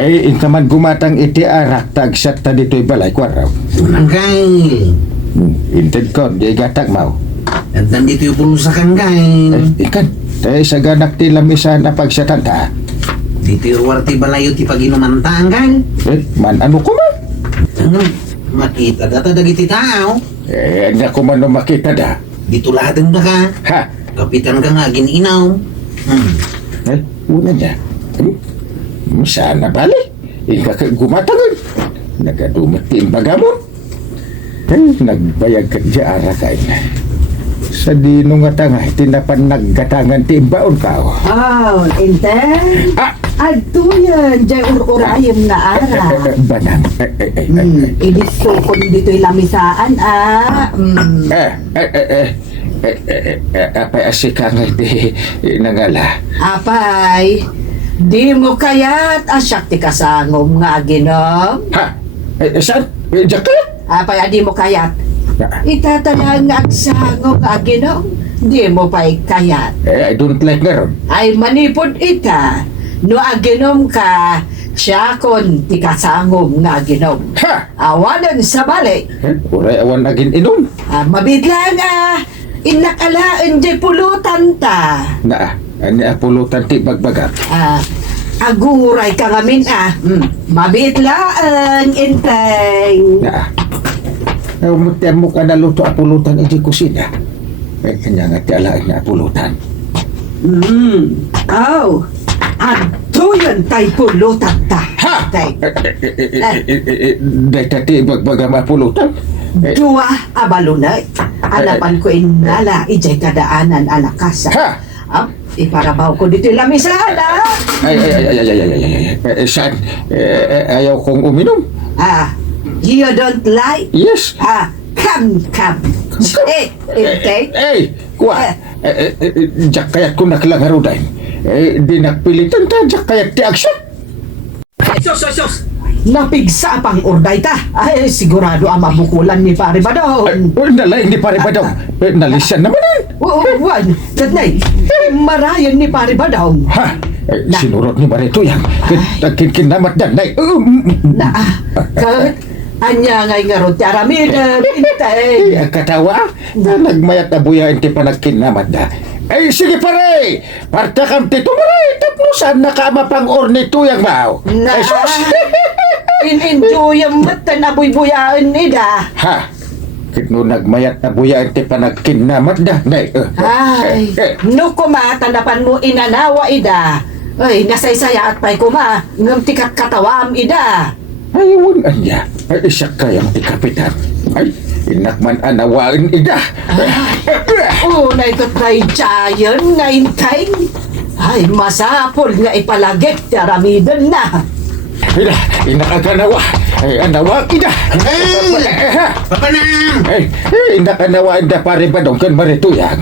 Ay, intaman gumatang iti arak tagsat ta dito'y balay ko araw. Manggay. Inted ko, di gatag mau. At nandito yung pulusa kang gay. Ikan, tayo sa ganak ti lamisan na pagsatan ta. Dito yung warti balayo ti pag-inuman ta ang gay. Man, ano ko man? Makita data dagiti tao. Hindi ko man makita da. Dito lahat ang ka. Ha? Kapitan ka nga ginainaw. Una niya. Sana bali. Ika ka gumatagal. Nagadumat ti bagamon. Nagbayag ka dya arakay na. Sa dino nga tanga, tinapan naggatangan ti baon ka. Oh, inte? Adto yan, dyan urayam na ara. Banang. Ibiso ko dito'y lamisaan, Apay asika nga iti nangala. Apay, di mo kaya't asyak ti kasangom nga ginom? Ha? Saan? Jacket? Apay, di mo kaya't. Itatalang nga agsangom nga ginom? Di mo pa'y kayat. I don't like nga ron. Ay manipod ita. No aginom ka, siyakon ti kasangom nga ginom. Ha? Awanan sa bali. Uray awan agin inom. Mabidlang inakalaan di pulutan ta. Ani apulutan ti bagbaga. Aguray ka ngamin mabidlaan intay. Umutian mo ka na luto apulutan iti kusina. Kanya nga ti alaan na apulutan. Oh, adto yun tay pulutan ta. Ha? Tay. Dahil ti bagbaga apulutan. Dua abalunay. Anapan ko inala ijay kadaanan alakasa. Ha? Iparabaw ko dito lamisaan Ay. Saan? Ayaw kong uminom. You don't like? Yes. Come. Hey, kuha. Diyak kayat ko naklangharuday. Di nakpilitan ta, diyak kayat ti aksyon. Sos! Napigsa pang urday ta. Ay, sigurado ang mabukulan ni Pare Badong. Nalain ni Pare Badong. Nalisyan naman yan. Wan, tatnay. Marayan ni Pare Badong. Ha? Sinurot ni Marito yan. Kinamat dan. Anya ngay nga ron ti aramid. Pintay. Katawa? Nagmayat na buya hindi pa nagkinamat na. Ay, sige pare! Parta kam tito maray! Tapnusan na kama pang ornito yung mao. Ay, sus! In-enjoy ang mata na buy-buyaan nida. Ha? Kino nagmayat na buya hindi pa nagkinamat na. Ay, no kumatanapan mo inanawa ida. Ay, nasaysaya at pa'y kuma. Ngam tikat katawam ida. Ayun anya. Ay, isa kayang ti kapitan. Ay, inakman anawaan ida. Unay kat na'y giant ngayon. Ay, masapol nga ipalagit aramidan na. Inakaganawa. Ay, anawa ida. Papanam! Ay, inakanawa ida Pare Badong kan marituyang.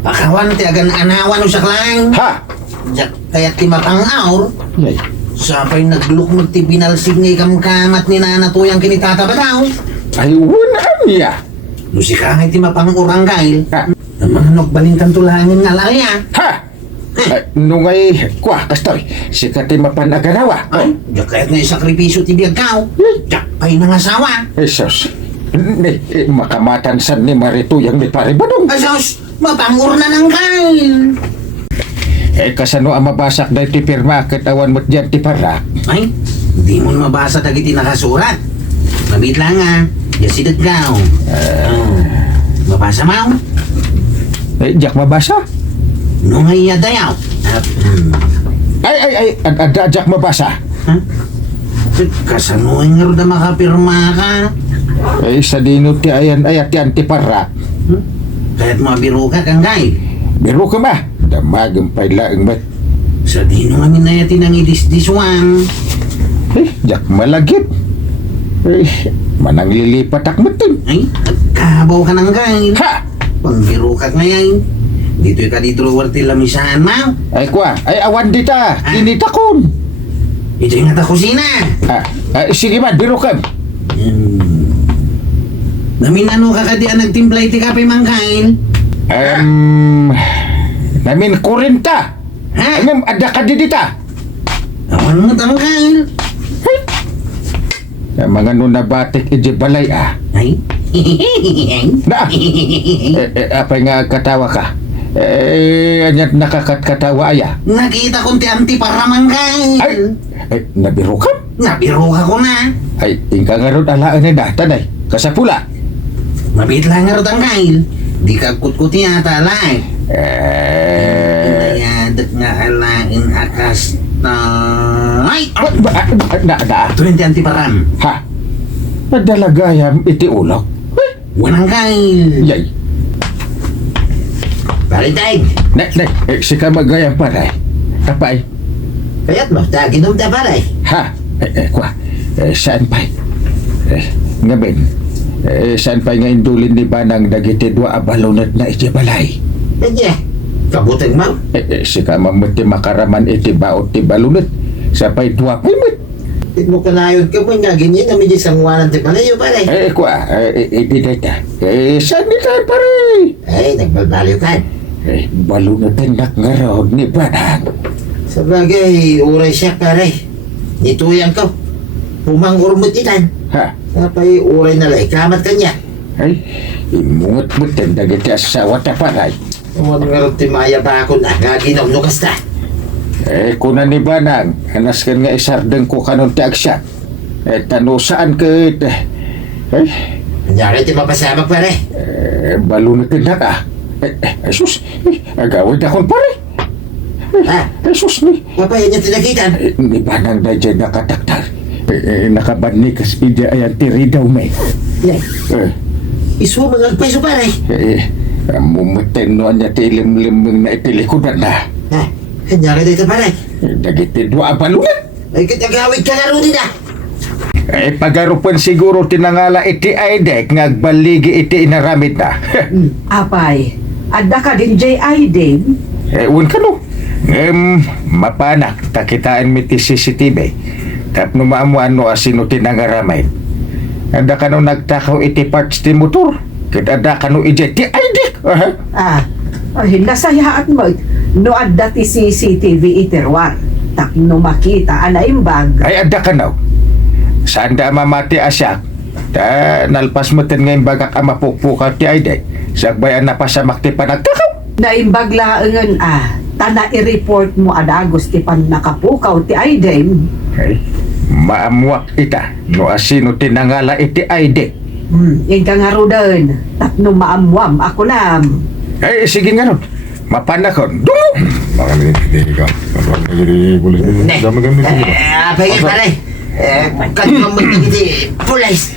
Pakawan ti agan anawan usak lang. Ha? Kaya ti mapang-aur. Ay, Sapay naglukmod ti binalsig ni kamkamat ni nanatuyang kinitata ba daw? ay unaan niya. Lusika nga ti mapang-uranggail. Ha? Namanok balintang tulangin nga laya. Ha? Nungay, kuha, kastoy, sikati mapanaganawa. Ay, kayat na isakripisyo ti biyagkaw. Pay nang asawa. Jesus, makamatan sa ni Marituyang ni Pare Badong. Asos, mapang-ur na ng kail. Kasano ang mabasak na iti pirma katawan mo't dyan ti para? Ay, hindi mo mabasa dagiti nakasurat. Mabit lang Yasidat gaw. Mabasa mo? Diyak mabasa? Nung ay dayaw. Ay, diyak mabasa. Kasano nga rin na makapirma ka? Sa dino ti ayan ayat yan ti para. Kaya't mabiro ka kang gay. Biro ka ba? Damagang pailaang ba't? Sa dino nga minayati ng idisdiswang. Diyak malagip. Manang lilipat akmatin. Ay, nagkahabaw ka ng gay. Ha? Pangbiro ka ngayon. Dito'y ka dito warti lamisahan mo. Ay kwa, ay awan dita, initakon. Ito'y nga ta kusina. Sige man, biro ka. Namin ano ka kadi ang nagtimplay ti kape mangkain? Namin 40. Ha? Anong ada ka di dita? Awan mo tangkal. Mga nunabatik iji balay Ay. Na! Apay nga katawa ka? Anyat nakakatkatawa aya? Nakita kong ti anti paramang kal. Ay, nabiro ka? Nabiro ka ko na. Ay, ingka nga ron alaan ni datanay. Kasapula. Mabit lang nga ro tangkal. Di ka kutkuti yata lang. Inayadak nga alain akas na... Ay! Na, 20 anti param. ha? Madalagayam iti ulok. Wanang kail. Yay. Balitay. Sika magayam paray. Apay, Kaya't mo, ginom ta paray. ha? Kwa, saan pa'y? Ngabin, saan pa'y nga indulin ni Banang dagiti dua abalunat na iti balay? Medya, kabutang mo. Sika mamuti makaraman iti baot ti balunat. Sapay dua pimit. Tit mo kanayon ka mo nga ganyan na medyo sangwanan ti palayo paray. Kwa, iti data. Saan ni tayo paray? Ay, nagbabaliw ka. Balunatan nakngarod ni Banang. Sa bagay, uray siya paray. Nituyan ko. Pumang urmot itan. Ha? Sapay uray na lay, kamat kanya. Ay, imungot-mutin dagiti asawa ta paray. Umon nga rin timaya pa ako na, nga ginom nukas ta. Kuna ni Banang, anas kan nga isardeng ko kanon ti agsyak. Tanusaan ka ay, Kanyari ti mapasamak pare. balunatan na ka. Jesus, agawid akong pare. Ha? Jesus ni. Papaya niya tinakitan. Ni Banang na dyan nakataktar. Nakabanikas ija ayan tiri daw may. Yan, isu mga peso pare. Mumutin no niya tilim-lim na itilikudan na. Ha? Kanyari dito pare. Dagiti dua balungan. Ay kitagawid ka nga rin na. Pagarupan siguro tinangala iti aidek ngagbaligi iti inaramid na. Apay, adda ka din jay aidin. Un ka no. Mapanak, takitaan mi ti CCTV. Tapno maamuan no asino tinangaramay. Ada ka no nagtakaw iti parts ti motor. Kita ada ka no iti ti aidek. Nasayaan mo. No adda ti CCTV iterwar. Takno makita anaimbag. Ay ada ka no. Saan da mamati asyak? Nalpas mo tin ngayon bagak amapukpukaw ti aidek. Sagbayan na pasamak ti panagtakaw. Naimbag laangan tana i-report mo adagos ti pan nakapukaw ti aidem. Ay, maamuak ita. No asino tinangala iti aidek. Ika nga rodan. Tapno maamwam ako lam. Ay, sige nga nun. Mapanakon. Dungo! Baka hindi ka. Kapag nagiri pulis din. Ne. Dami kami dito. Pagay pare. Kanyo mo iti pulis.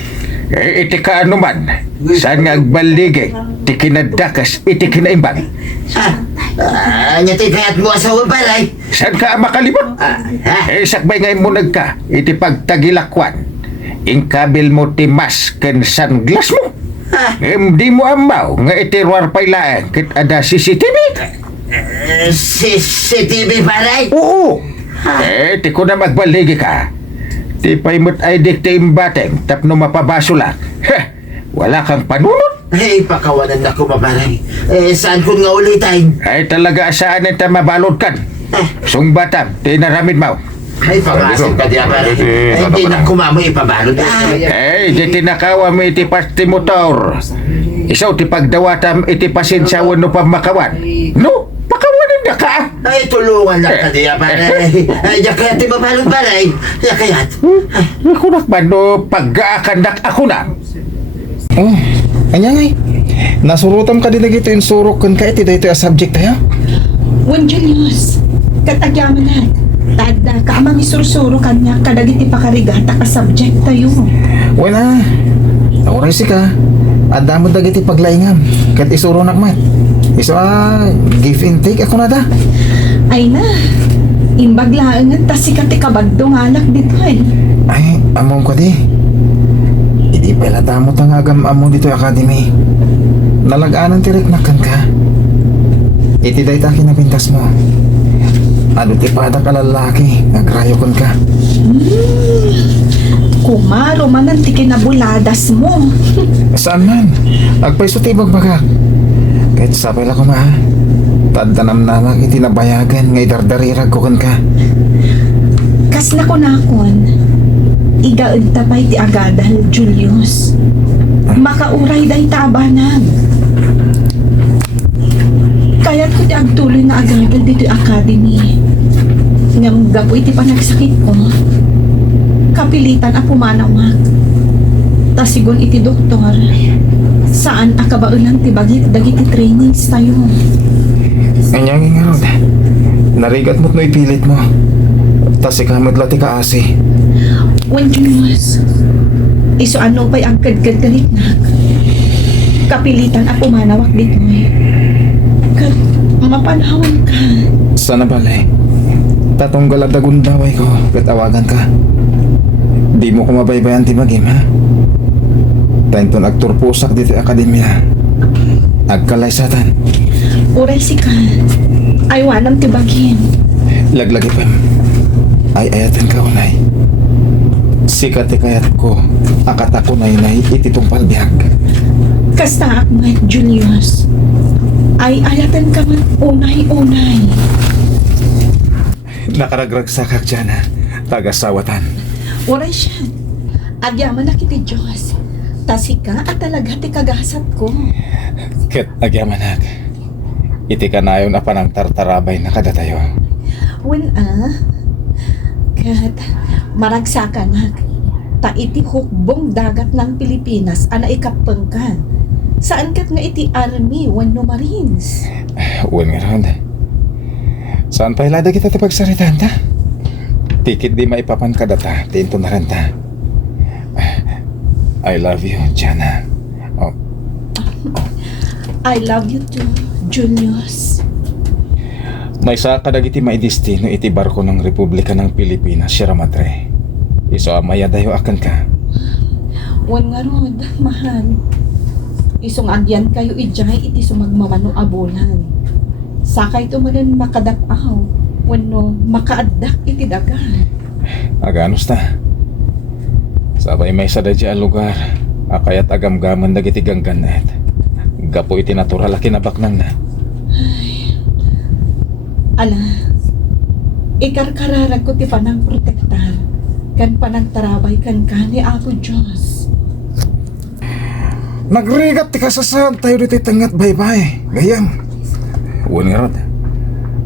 Iti ka ano man. Saan nga agbaligi? Ti kinadakas, iti kinaimbang. Nyati kayat mo asawa pare. Saan ka makalibot? Sakbay ngayon mo nagka. Iti pagtagilakwan. Ingkabil mo ti mask ken sunglass mo. Di mo amaw nga itiruar pailaan kit ada CCTV. CCTV pare. Oo. Ti ko na magbaligi ka. Ti paimot ay dikti imbateng tapno mapabasula. Wala kang panunot. Ay, pakawanan na ko maparay. Saan ko nga ulitin? Ay talaga saan ita mabalod kan. Sungbatam, tinaramid mo. Ay, pangasin ka diya pare. Ay, hindi na kumamo ipabalod. Di tinakawa mo iti pasti motor. Isaw ti pagdawatam iti pasensyawan no pamakawan. No, pakawanin na ka. Ay, tulungan lang ka diya pare. Ay, kaya ti mabalod pare. Kayat. Kunak ba no pag-aakandak ako na? Oh, kanya nga nasurutam ka din na gito yung surok kan ka iti dito yung subject tayo. Wan Julius, katagyaman na. Tada ka amang isursuro kanya kadagiti pakarigata ka subject tayo. Wala. Nauray si ka. Ada mo dagiti paglaingam. Kat isuro nakmat. Iso give and take ako na da. Ay na, imbaglaan ta si kati kabagdong anak dito ay. Ay, among ko di. Hindi pala damot ang agam among dito yung academy. Nalagaanan tirik nakan ka. Iti day ta kinapintas mo. Ano ti pada ka lalaki, nagrayokon ka. Kumaro man ang tikinabuladas mo. Saan man? Agpaiso ti bagbagak. Kahit sabay lang ko ma. Taddanam namang itinabayagan nga idardarirag ko kan ka. Kas na ko nakon. Igaad tapay ti agadal, Julius. Makauray day tabanag. Kaya't ko ti agtuloy na agadal dito academy. Ngam gapoy ti panagsakit ko. Kapilitan a pumanawag. Tasigon iti doktor. Saan akabaulan ti bagit dagiti trainings tayo. Anyang nga rod. Narigat mo't no ipilit mo. Tas ikamad lati ka asi. When Julius, iso ano pa'y ang kadkad kaliknak. Kapilitan a pumanawak dito eh. Mapanawan ka. Sana balay. Tatunggal at dagundaway ko. Kat awagan ka. Di mo ko mabaybayan ti magim ha. Tainton agturpusak dito akademya. Agkalay satan. Uray si ka. Aywanam ti bagin. Laglagi pa. Ay ayatan ka unay. Sikat kayat ko. Akata ko nay ititong palbihag. Kasta akmat, Julius. Ay ayatan ka man unay-unay. Nakaragrag sa kak dyan ha. Tagasawatan. Uray siya. Agyaman na kiti Diyos. Tasika at talaga ti kagasat ko. Ket agyamanag. Iti ka na yun na panang tartarabay na kadatayo. When kat maragsakan ta iti hukbong dagat ng Pilipinas ana ikapeng ka. Saan kat nga iti army when no marines? Uwan nga ron. Saan pa ilada kita ti pagsaritan ta? Tikit di maipapan kadata. Tinto na rin ta. I love you, Jana. Oh, I love you too, Julius. may sa kadagiti maidistino iti barko ng Republika ng Pilipinas, Sierra Madre. Iso amaya dayo akan ka. Wan nga rod, mahal. Isong agyan kayo ijay iti sumagmamano abulan. Sakay tumanan makadapaw. Wano makaaddak iti dagan. Aganos ta. Sabay may sadadya ang lugar. Akayat agamgaman dagiti gangganet. Gapo iti natural a kinabaknang na. Ala, ikarkararag ko ti panang protektar. Kan panang tarabay kan ni Apo Diyos. Nagrigat ti kasasahan tayo dito tangat baybay. Gayam. Uwan nga rod.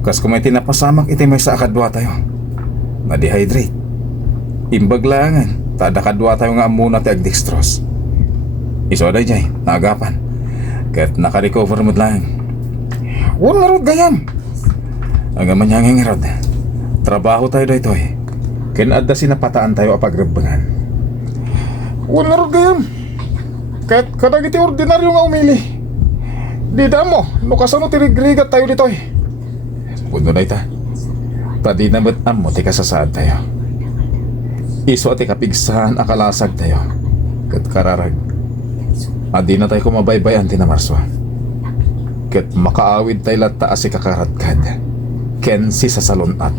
Kas kung may tinapasamak iti may sa akadwa tayo. Na-dehydrate. Imbaglangan. Tada kadwa tayo nga amuna ti agdextrose. Iso day jay, naagapan. Kahit naka-recover mo lang. Uwan nga rod gayam. Ang amanyangin nga rod. Trabaho tayo dito eh. Kinaadda sinapataan tayo apagrebangan. Uwan nga rod gayam. Kahit kadagiti ordinaryo nga umili. Di mo, nukasano tirigrigat tayo dito eh. Puno na ita. Padi na ba't amo ti kasasaad tayo. Iso at ikapigsahan akalasag tayo. Kat kararag. Adi na tayo kumabaybayan ti na Marso. Kat makaawid tayo latta asi kakaratkad. Ken si sa salonat.